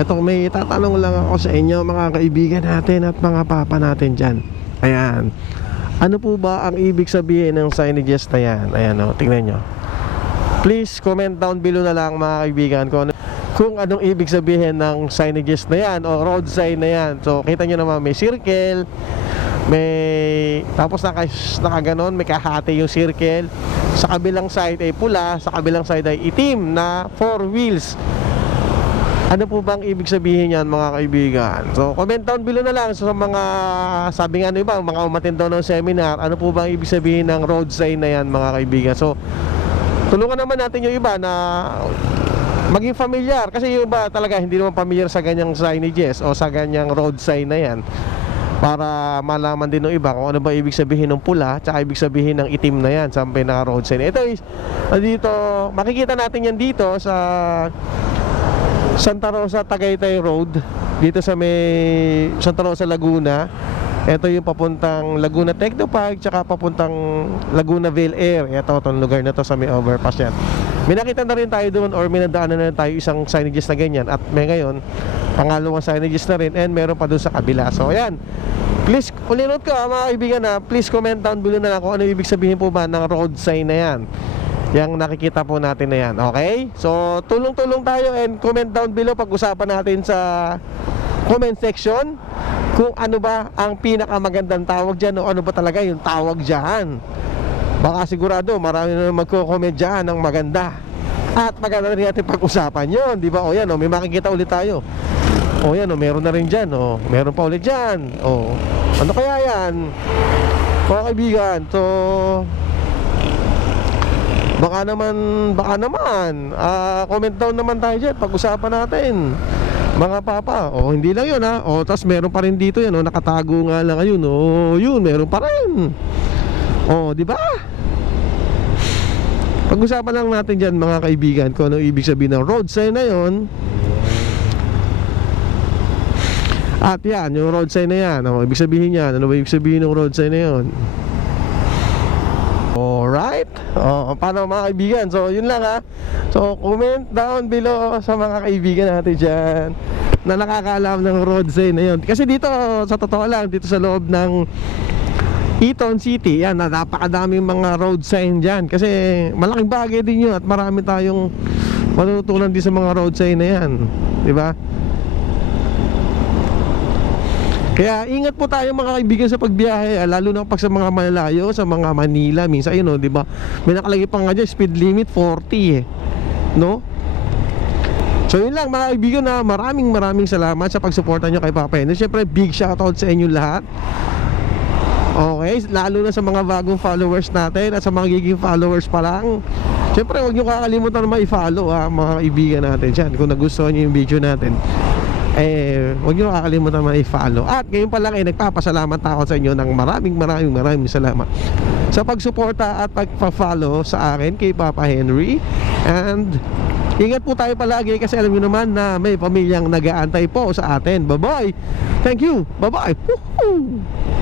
Eto may tatanong lang ako sa inyo mga kaibigan natin at mga papa natin dyan. Ayan. Ano po ba ang ibig sabihin ng signages na yan? Ayan o, tingnan nyo. Please comment down below na lang mga kaibigan kung, ano, kung anong ibig sabihin ng signages na yan o road sign na yan. So kita nyo naman may circle may tapos naka, nakaganon may kahati yung circle. Sa kabilang side ay pula sa kabilang side ay itim na four wheels ano po bang ibig sabihin yan mga kaibigan? So comment down below na lang sa mga sabi nga ano iba, mga umatin daw ng seminar, ano po bang ibig sabihin ng road sign na yan mga kaibigan? So tulungan naman natin yung iba na maging familiar kasi yung iba talaga hindi naman familiar sa ganyang signages o sa ganyang road sign na yan para malaman din ng iba kung ano ba ibig sabihin ng pula tsaka ibig sabihin ng itim na yan sa pinaka road sign. Ito is dito makikita natin yan dito sa Santa Rosa Tagaytay Road. Dito sa may Santa Rosa Laguna. Ito yung papuntang Laguna Techno Park tsaka papuntang Laguna Vale Air. Ito itong lugar na to sa may overpass yan. May nakita na rin tayo doon or may nadaanan na tayo isang signages na ganyan. At may ngayon pangalawang signages na rin and meron pa doon sa kabila. So ayan. Please ulinot ko ah, mga kaibigan na please comment down below na kung ano ibig sabihin po ba ng road sign na yan Yang nakikita po natin na yan Okay? So tulong-tulong tayo and comment down below Pag-usapan natin sa comment section Kung ano ba ang pinakamagandang tawag dyan O ano ba talaga yung tawag dyan Baka sigurado marami na magko-comment dyan ng maganda At maganda rin natin pag-usapan yon di ba? O yan, o, may makikita ulit tayo O yan, o, meron na rin dyan o, Meron pa ulit dyan O, ano kaya yan? Mga kaibigan, so Baka naman, baka naman. Ah, Comment down naman tayo dyan. Pag-usapan natin. Mga papa O hindi lang yun ha? O tas meron pa rin dito yan o Nakatago nga lang ayun O yun meron pa rin. O di ba? Pag-usapan lang natin dyan mga kaibigan Kung ano ibig sabihin ng road sign na yun. At yan, yung road sign na yan Ano ibig sabihin yan? Ano ba ibig sabihin ng road sign na yun Alright. Oh, Paano mga kaibigan? So yun lang ha So comment down below sa mga kaibigan natin dyan Na nakakaalam ng road sign na yun. Kasi dito sa totoo lang Dito sa loob ng Eton City Yan na napakadaming mga road sign dyan. Kasi malaking bagay din yun At marami tayong matututunan din sa mga road sign na yan. Ba? Kaya ingat po tayo mga kaibigan sa pagbiyahe ah, Lalo na pag sa mga malalayo Sa mga Manila Minsan yun o, di ba? May nakalagay pa nga dyan Speed limit 40 eh. No? So yun lang mga kaibigan na Maraming maraming salamat sa pagsuporta nyo kay Papa Eno Siyempre big shoutout sa inyo lahat. Okay, lalo na sa mga bagong followers natin At sa mga giging followers pa lang. Siyempre huwag nyo kakalimutan na i-follow ha, mga kaibigan natin dyan Kung nagustuhan nyo yung video natin eh, huwag nyo kakalimutan na i-follow At ngayon pa lang ay nagpapasalamat ako sa inyo ng maraming maraming maraming salamat Sa pagsuporta at pagpa-follow sa akin kay Papa Henry. And ingat po tayo palagi kasi alam nyo naman na may pamilyang nag-aantay po sa atin. Bye-bye. Thank you. Bye-bye. Woohoo!